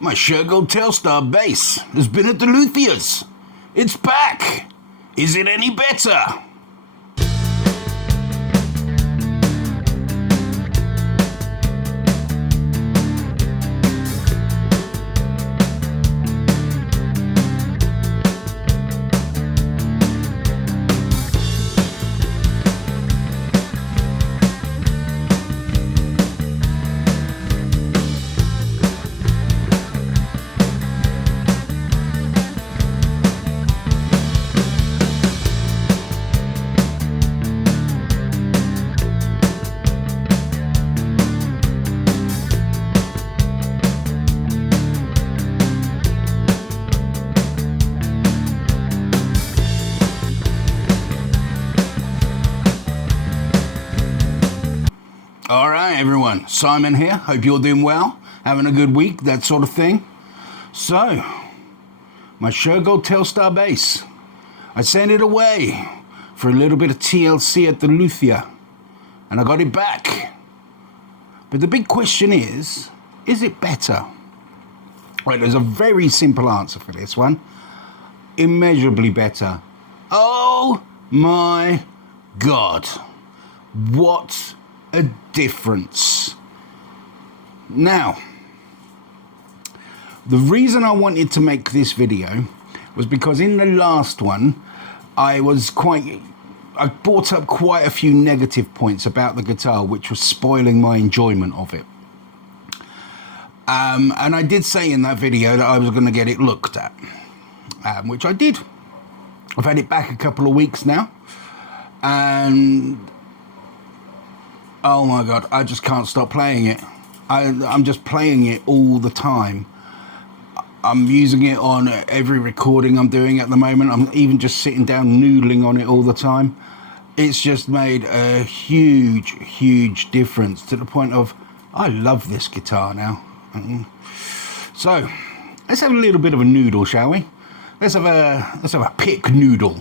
My Shergold Telstar bass has been at the Luthier's. It's back. Is it any better? Alright everyone, Simon here, hope you're doing well, having a good week, that sort of thing. So, my Shergold Telstar bass, I sent it away for a little bit of TLC at the luthier, and I got it back. But the big question is it better? Right, there's a very simple answer for this one. Immeasurably better. Oh my God, what a difference. Now, the reason I wanted to make this video was because in the last one I brought up quite a few negative points about the guitar which was spoiling my enjoyment of it. And I did say in that video that I was going to get it looked at, which I did. I've had it back a couple of weeks now, and oh my God, I just can't stop playing it. I'm just playing it all the time. I'm using it on every recording I'm doing at the moment. I'm even just sitting down noodling on it all the time. It's just made a huge difference to the point of I love this guitar now. So let's have a little bit of a noodle, shall we? Let's have a pick noodle.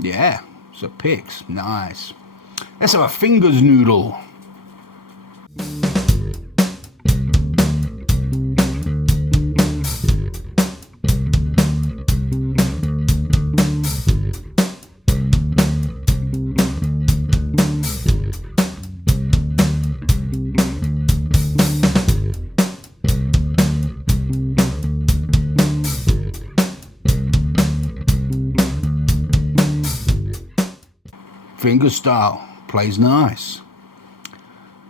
Yeah, so picks, nice. Let's have a fingers noodle. Finger style, plays nice.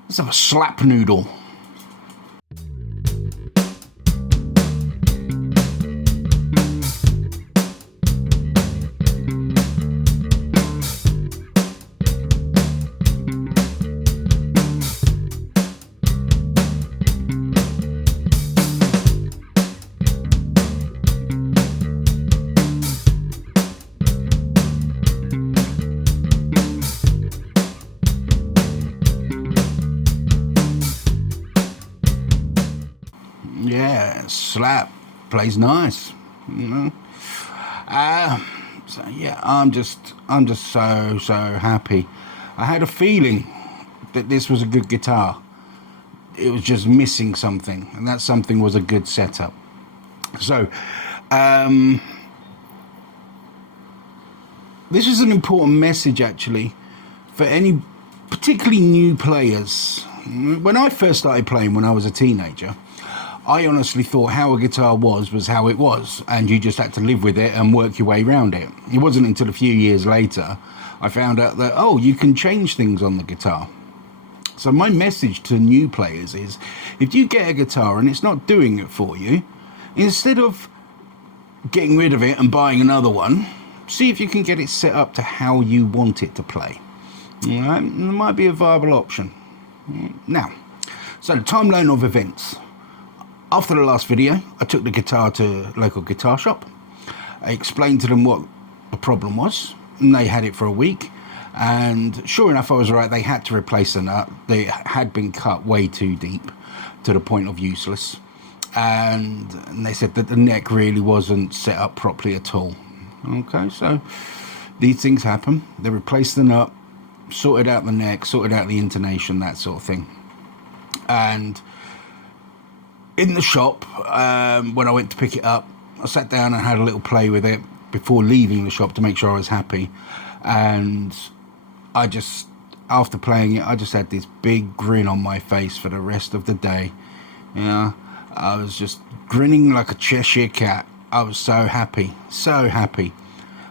Let's have a slap noodle. Yeah, slap, plays nice, you know. So yeah, I'm just so happy. I had a feeling that this was a good guitar. It was just missing something, and that something was a good setup. So this is an important message actually for any particularly new players. When I first started playing when I was a teenager, I honestly thought how a guitar was how it was, and you just had to live with it and work your way around it. It wasn't until a few years later I found out that, oh, you can change things on the guitar. So my message to new players is, if you get a guitar and it's not doing it for you, instead of getting rid of it and buying another one, see if you can get it set up to how you want it to play. All right? It might be a viable option. Now, so timeline of events. After the last video, I took the guitar to a local guitar shop. I explained to them what the problem was, and they had it for a week. And sure enough, I was right. They had to replace the nut. They had been cut way too deep to the point of useless. And they said that the neck really wasn't set up properly at all. Okay, so these things happen. They replaced the nut, sorted out the neck, sorted out the intonation, that sort of thing. And in the shop, when I went to pick it up, I sat down and had a little play with it before leaving the shop to make sure I was happy. And I just, after playing it, I just had this big grin on my face for the rest of the day. You know, I was just grinning like a Cheshire cat. I was so happy, so happy.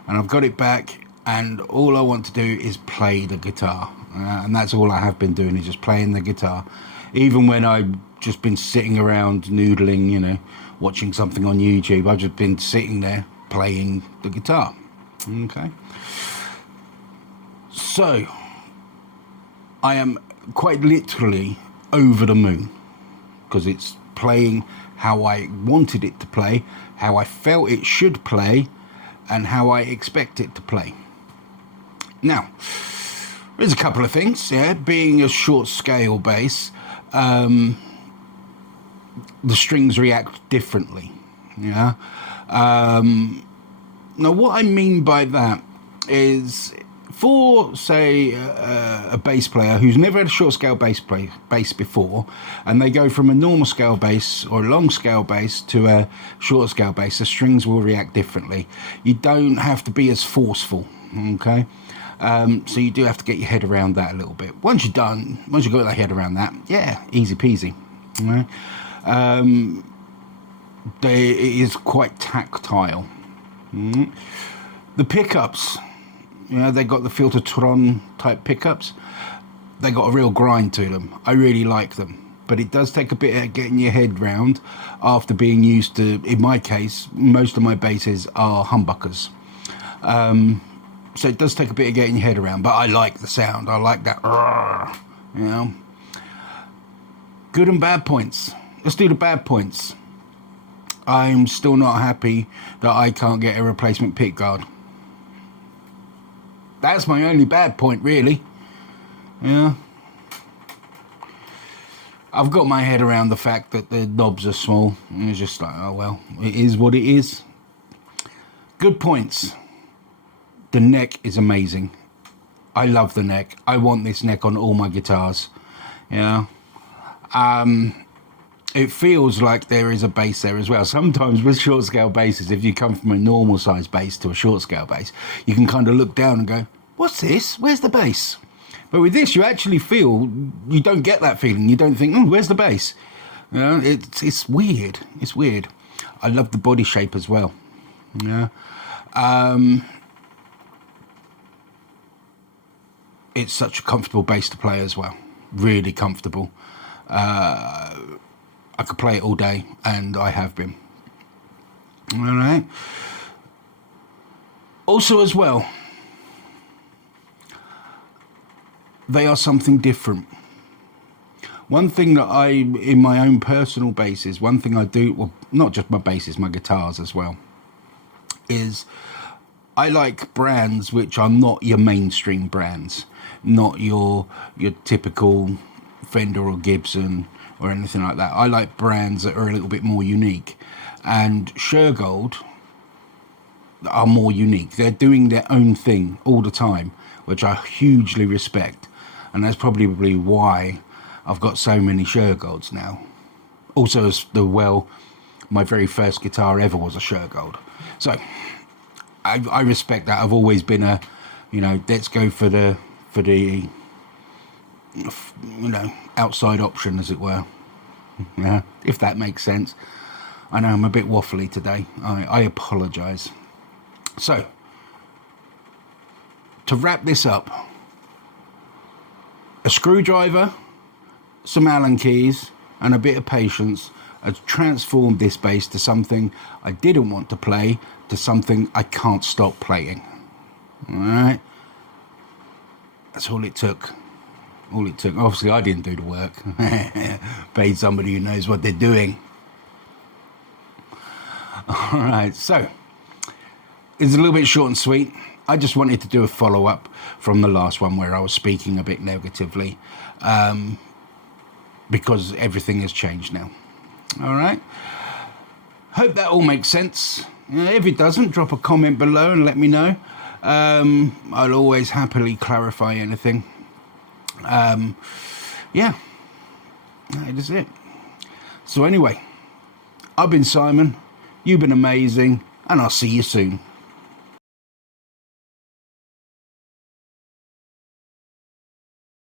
And I've got it back, and all I want to do is play the guitar. And that's all I have been doing, is just playing the guitar. Even when I've just been sitting around noodling, you know, watching something on YouTube, I've just been sitting there playing the guitar. Okay. So, I am quite literally over the moon, because it's playing how I wanted it to play, how I felt it should play, and how I expect it to play. Now, there's a couple of things, yeah. Being a short scale bass, the strings react differently, yeah. Now, what I mean by that is, for, say, a bass player who's never had a short scale bass before, and they go from a normal scale bass or a long scale bass to a short scale bass, the strings will react differently. You don't have to be as forceful, okay? So you do have to get your head around that a little bit. Once you've got your head around that, yeah, easy peasy. Right? It is quite tactile. The pickups, you know, they got the Filtertron type pickups. They got a real grind to them. I really like them, but it does take a bit of getting your head round after being used to, in my case, most of my basses are humbuckers. So it does take a bit of getting your head around, but I like the sound. I like that, you know. Good and bad points. Let's do the bad points. I'm still not happy that I can't get a replacement pick guard. That's my only bad point, really. Yeah. I've got my head around the fact that the knobs are small. And it's just like, oh well, it is what it is. Good points. The neck is amazing. I love the neck. I want this neck on all my guitars. Yeah. It feels like there is a bass there as well. Sometimes with short scale basses, if you come from a normal size bass to a short scale bass, you can kind of look down and go, what's this? Where's the bass? But with this, you actually feel, you don't get that feeling. You don't think, where's the bass? You know, it's weird. It's weird. I love the body shape as well. Yeah. It's such a comfortable bass to play as well. Really comfortable. I could play it all day, and I have been. All right. Also, as well, they are something different. One thing that in my own personal basses, one thing I do, well, not just my basses, my guitars as well, is I like brands which are not your mainstream brands, not your typical Fender or Gibson or anything like that. I like brands that are a little bit more unique, and Shergold are more unique. They're doing their own thing all the time, which I hugely respect, and that's probably why I've got so many Shergolds now. Also, my very first guitar ever was a Shergold, so I respect that. I've always been let's go for the outside option, as it were. Yeah, if that makes sense. I know I'm a bit waffly today. I apologise. So, to wrap this up, a screwdriver, some Allen keys, and a bit of patience has transformed this bass to something I didn't want to play to something I can't stop playing. All right? That's all it took. All it took. Obviously, I didn't do the work. Paid somebody who knows what they're doing. All right, so it's a little bit short and sweet. I just wanted to do a follow-up from the last one where I was speaking a bit negatively, because everything has changed now. All right. Hope that all makes sense. If it doesn't, drop a comment below and let me know. I'll always happily clarify anything. Yeah, that is it. So anyway, I've been Simon, you've been amazing, and I'll see you soon.